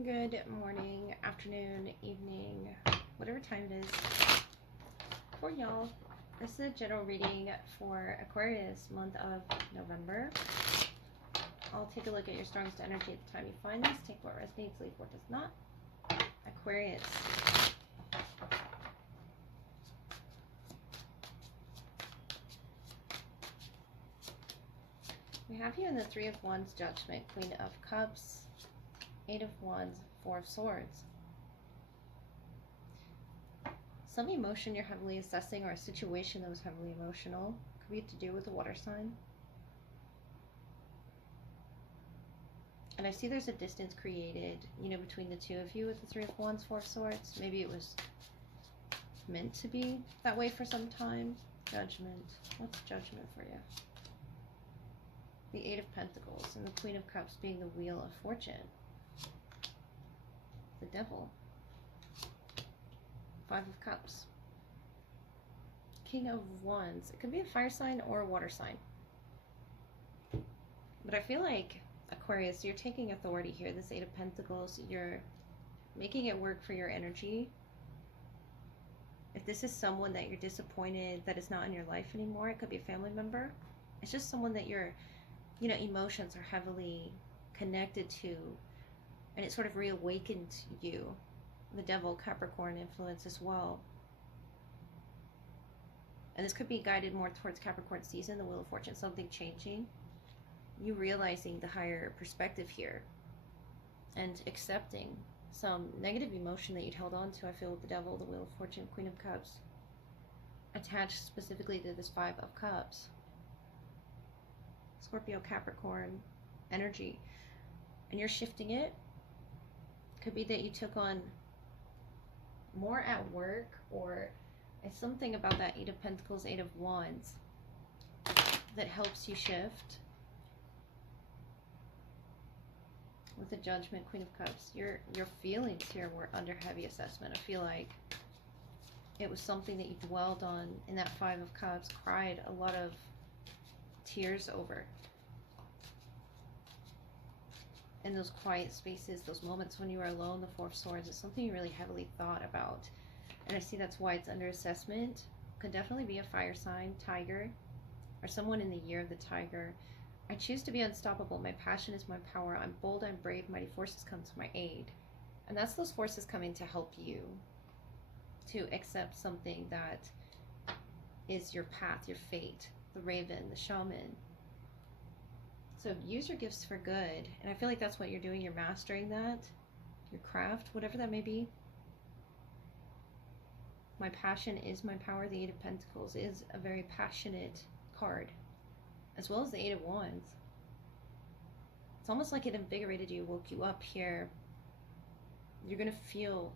Good morning, afternoon, evening, whatever time it is for y'all. This is a general reading for Aquarius, month of November. I'll take a look at your strongest energy at the time you find this. Take what resonates, leave what does not. Aquarius. We have you in the Three of Wands, Judgment, Queen of Cups, Eight of Wands, Four of Swords. Some emotion you're heavily assessing, or a situation that was heavily emotional. Could be to do with a water sign. And I see there's a distance created, between the two of you with the Three of Wands, Four of Swords. Maybe it was meant to be that way for some time. Judgment. What's Judgment for you? The Eight of Pentacles and the Queen of Cups being the Wheel of Fortune. The Devil. Five of Cups. King of Wands. It could be a fire sign or a water sign. But I feel like, Aquarius, you're taking authority here. This Eight of Pentacles, you're making it work for your energy. If this is someone that you're disappointed that is not in your life anymore, it could be a family member. It's just someone that your, emotions are heavily connected to, and it sort of reawakened you. The Devil, Capricorn influence as well. And this could be guided more towards Capricorn season, the Wheel of Fortune, something changing. You realizing the higher perspective here and accepting some negative emotion that you'd held on to, I feel, with the Devil, the Wheel of Fortune, Queen of Cups, attached specifically to this Five of Cups. Scorpio, Capricorn energy. And you're shifting it. Could be that you took on more at work, or it's something about that Eight of Pentacles, Eight of Wands that helps you shift. With the Judgment, Queen of Cups, your feelings here were under heavy assessment. I feel like it was something that you dwelled on in that Five of Cups, cried a lot of tears over. In those quiet spaces, those moments when you were alone, the Four of Swords is something you really heavily thought about. And I see that's why it's under assessment. Could definitely be a fire sign, Tiger, or someone in the year of the Tiger. I choose to be unstoppable. My passion is my power. I'm bold, I'm brave. Mighty forces come to my aid. And that's those forces coming to help you to accept something that is your path, your fate. The Raven, the Shaman. So use your gifts for good. And I feel like that's what you're doing. You're mastering that. Your craft, whatever that may be. My passion is my power. The Eight of Pentacles is a very passionate card, as well as the Eight of Wands. It's almost like it invigorated you, woke you up here. You're going to feel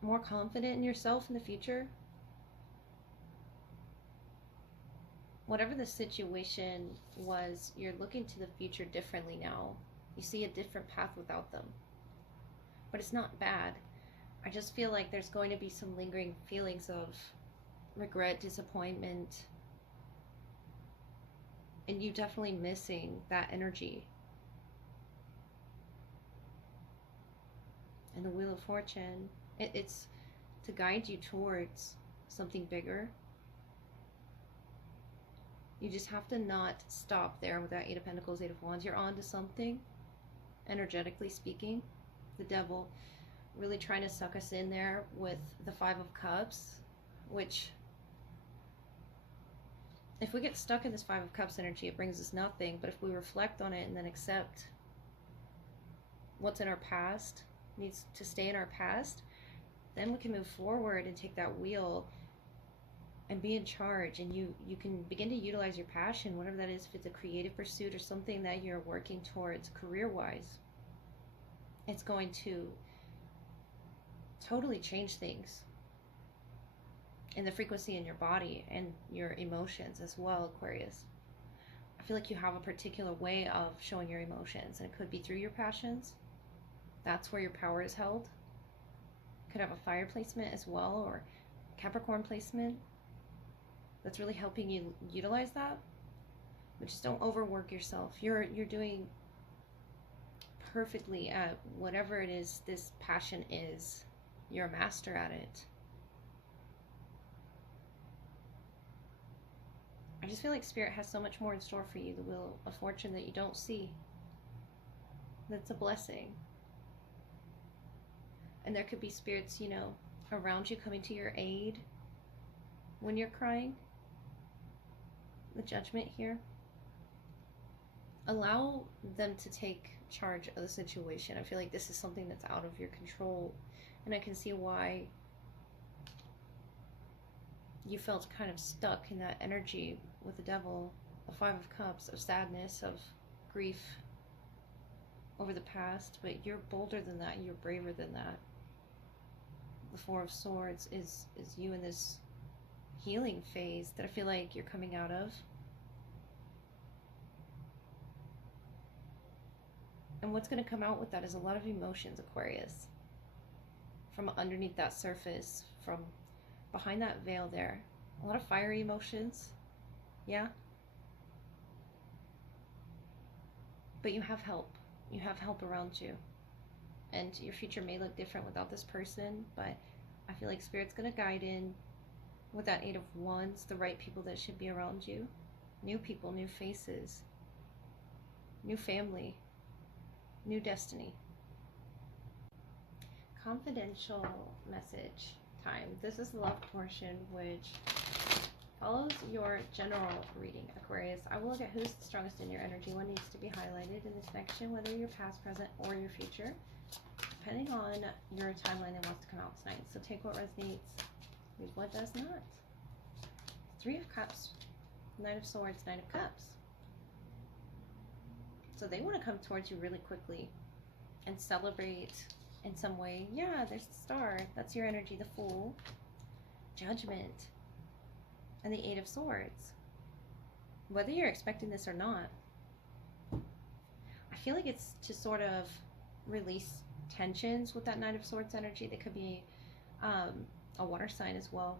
more confident in yourself in the future. Whatever the situation was, you're looking to the future differently now. You see a different path without them. But it's not bad. I just feel like there's going to be some lingering feelings of regret, disappointment, and you definitely missing that energy. And the Wheel of Fortune, it's to guide you towards something bigger. You just have to not stop there with that Eight of Pentacles, Eight of Wands. You're on to something, energetically speaking. The Devil really trying to suck us in there with the Five of Cups, which, if we get stuck in this Five of Cups energy, it brings us nothing. But if we reflect on it and then accept what's in our past, needs to stay in our past, then we can move forward and take that wheel and be in charge. And you can begin to utilize your passion, whatever that is, if it's a creative pursuit or something that you're working towards career-wise. It's going to totally change things in the frequency in your body and your emotions as well, Aquarius. I feel like you have a particular way of showing your emotions, and it could be through your passions. That's where your power is held. Could have a fire placement as well, or Capricorn placement that's really helping you utilize that. But just don't overwork yourself. You're doing perfectly at whatever it is this passion is. You're a master at it. I just feel like Spirit has so much more in store for you, the Wheel of Fortune, that you don't see. That's a blessing. And there could be spirits, you know, around you coming to your aid when you're crying. The Judgment here. Allow them to take charge of the situation. I feel like this is something that's out of your control. And I can see why you felt kind of stuck in that energy with the Devil. The Five of Cups, of sadness, of grief over the past. But you're bolder than that. You're braver than that. The Four of Swords is you in this healing phase that I feel like you're coming out of. And what's going to come out with that is a lot of emotions, Aquarius. From underneath that surface, from behind that veil there. A lot of fiery emotions. Yeah? But you have help. You have help around you. And your future may look different without this person, but I feel like Spirit's going to guide in with that Eight of Wands, the right people that should be around you. New people, new faces, new family, new destiny. Confidential message time. This is the love portion, which follows your general reading, Aquarius. I will look at who's the strongest in your energy. What needs to be highlighted in this connection, whether you're past, present, or your future, depending on your timeline that wants to come out tonight. So take what resonates, leave what does not. Three of Cups, Knight of Swords, Knight of Cups. So they want to come towards you really quickly and celebrate in some way. Yeah, there's the Star. That's your energy, the Fool. Judgment. And the Eight of Swords. Whether you're expecting this or not, I feel like it's to sort of release tensions with that Knight of Swords energy. That could be a water sign as well.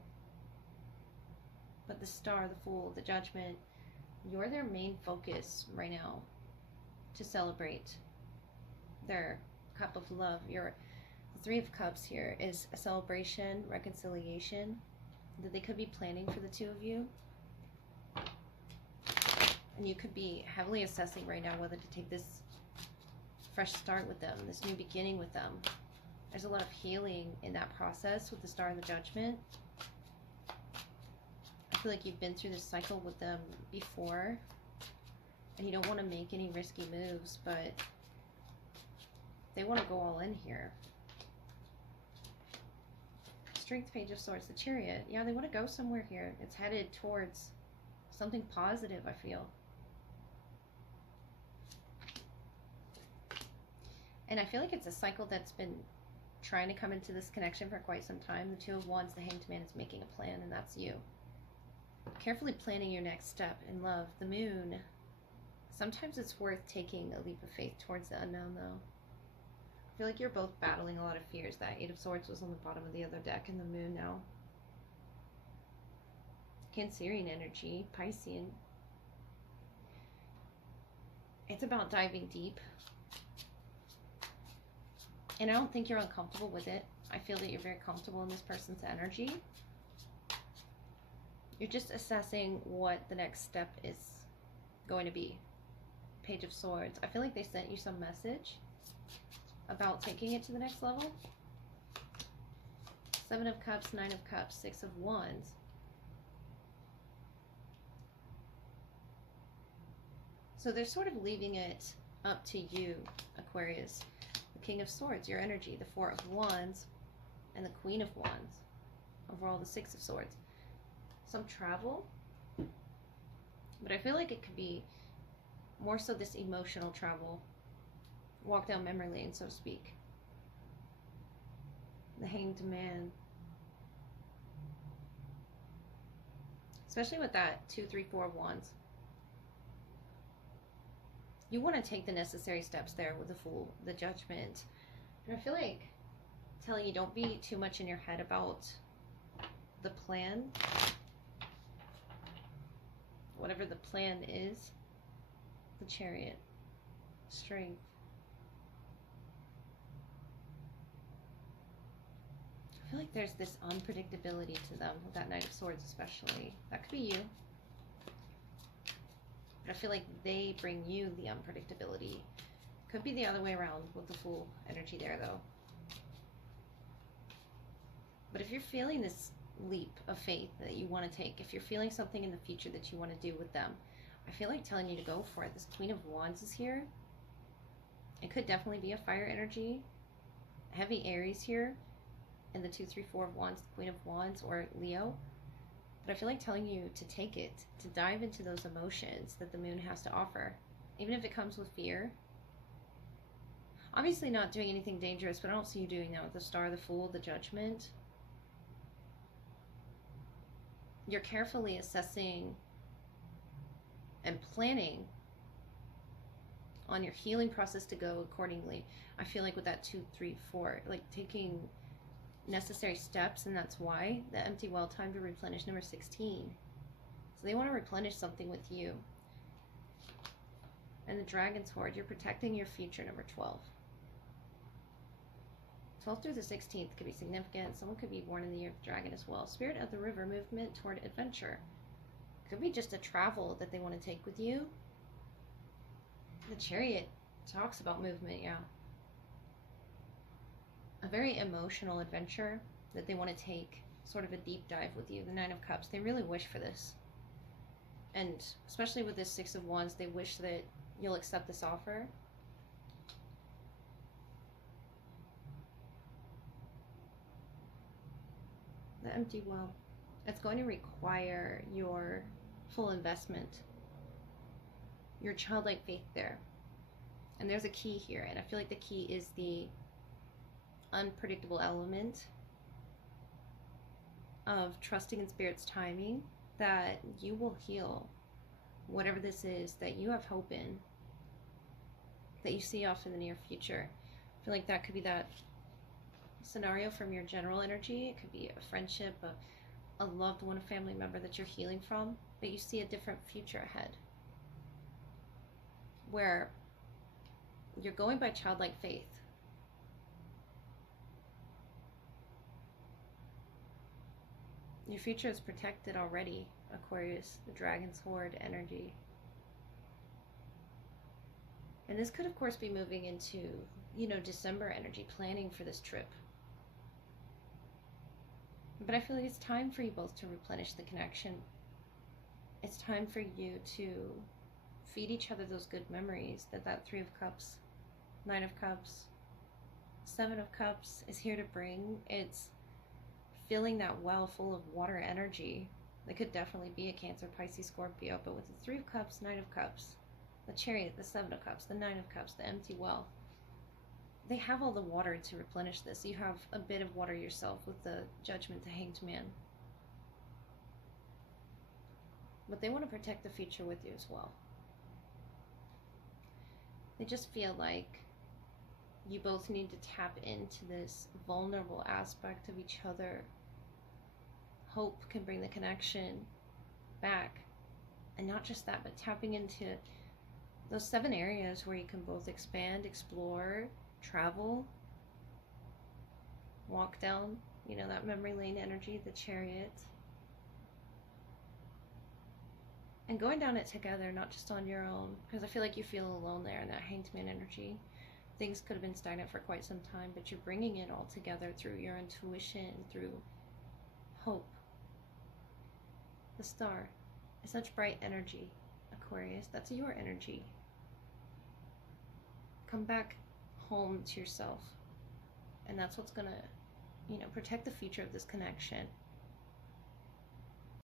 But the Star, the Fool, the Judgment, you're their main focus right now to celebrate their cup of love. The Three of Cups here is a celebration, reconciliation that they could be planning for the two of you. And you could be heavily assessing right now whether to take this fresh start with them, this new beginning with them. There's a lot of healing in that process with the Star and the Judgment. I feel like you've been through this cycle with them before, and you don't want to make any risky moves, but they want to go all in here. Strength, Page of Swords, the Chariot. Yeah, they want to go somewhere here. It's headed towards something positive, I feel. And I feel like it's a cycle that's been trying to come into this connection for quite some time. The Two of Wands, the Hanged Man, is making a plan, and that's you. Carefully planning your next step in love. The Moon. Sometimes it's worth taking a leap of faith towards the unknown, though. I feel like you're both battling a lot of fears. That Eight of Swords was on the bottom of the other deck, and the Moon now. Cancerian energy, Piscean. It's about diving deep. And I don't think you're uncomfortable with it. I feel that you're very comfortable in this person's energy. You're just assessing what the next step is going to be. Page of Swords. I feel like they sent you some message about taking it to the next level. Seven of Cups, Nine of Cups, Six of Wands. So they're sort of leaving it up to you, Aquarius. The King of Swords, your energy. The Four of Wands and the Queen of Wands. Overall, the Six of Swords. Some travel. But I feel like it could be more so this emotional travel. Walk down memory lane, so to speak. The Hanged Man. Especially with that 2, 3, 4 of Wands. You want to take the necessary steps there with the Fool, the Judgment. And I feel like telling you, don't be too much in your head about the plan. Whatever the plan is. The Chariot. Strength. feel like there's this unpredictability to them with that Knight of Swords especially. That could be you. But I feel like they bring you the unpredictability. Could be the other way around with the Fool energy there though. But if you're feeling this leap of faith that you want to take, if you're feeling something in the future that you want to do with them, I feel like telling you to go for it. This Queen of Wands is here. It could definitely be a fire energy. Heavy Aries here. And the 2, 3, 4 of Wands, the Queen of Wands, or Leo. But I feel like telling you to take it, to dive into those emotions that the moon has to offer. Even if it comes with fear. Obviously not doing anything dangerous, but I don't see you doing that with the Star, the Fool, the Judgment. You're carefully assessing and planning on your healing process to go accordingly. I feel like with that 2, 3, 4, like taking necessary steps, and that's why the empty well, time to replenish, number 16. So they want to replenish something with you. And the Dragon's Horde, you're protecting your future, number 12. 12th through the 16th could be significant. Someone could be born in the year of the dragon as well. Spirit of the River, movement toward adventure. Could be just a travel that they want to take with you. The Chariot talks about movement, yeah. A very emotional adventure that they want to take, sort of a deep dive with you. The Nine of Cups, they really wish for this. And especially with this 6 of Wands, they wish that you'll accept this offer. The empty well. It's going to require your full investment. Your childlike faith there. And there's a key here, and I feel like the key is the unpredictable element of trusting in Spirit's timing, that you will heal whatever this is that you have hope in, that you see off in the near future. I feel like that could be that scenario from your general energy. It could be a friendship, a loved one, a family member that you're healing from, but you see a different future ahead where you're going by childlike faith. Your future is protected already, Aquarius, the Dragon's Horde energy. And this could, of course, be moving into, December energy, planning for this trip. But I feel like it's time for you both to replenish the connection. It's time for you to feed each other those good memories that 3 of Cups, 9 of Cups, 7 of Cups is here to bring. It's filling that well full of water energy. That could definitely be a Cancer, Pisces, Scorpio, but with the 3 of Cups, 9 of Cups, the Chariot, the 7 of Cups, the 9 of Cups, the empty well, they have all the water to replenish this. You have a bit of water yourself with the Judgment, the Hanged Man. But they want to protect the future with you as well. They just feel like you both need to tap into this vulnerable aspect of each other. Hope can bring the connection back. And not just that, but tapping into those 7 areas where you can both expand, explore, travel, walk down, that memory lane energy, the Chariot. And going down it together, not just on your own, because I feel like you feel alone there in that Hanged Man energy. Things could have been stagnant for quite some time, but you're bringing it all together through your intuition, through hope. The Star is such bright energy, Aquarius. That's your energy. Come back home to yourself. And that's what's going to, protect the future of this connection.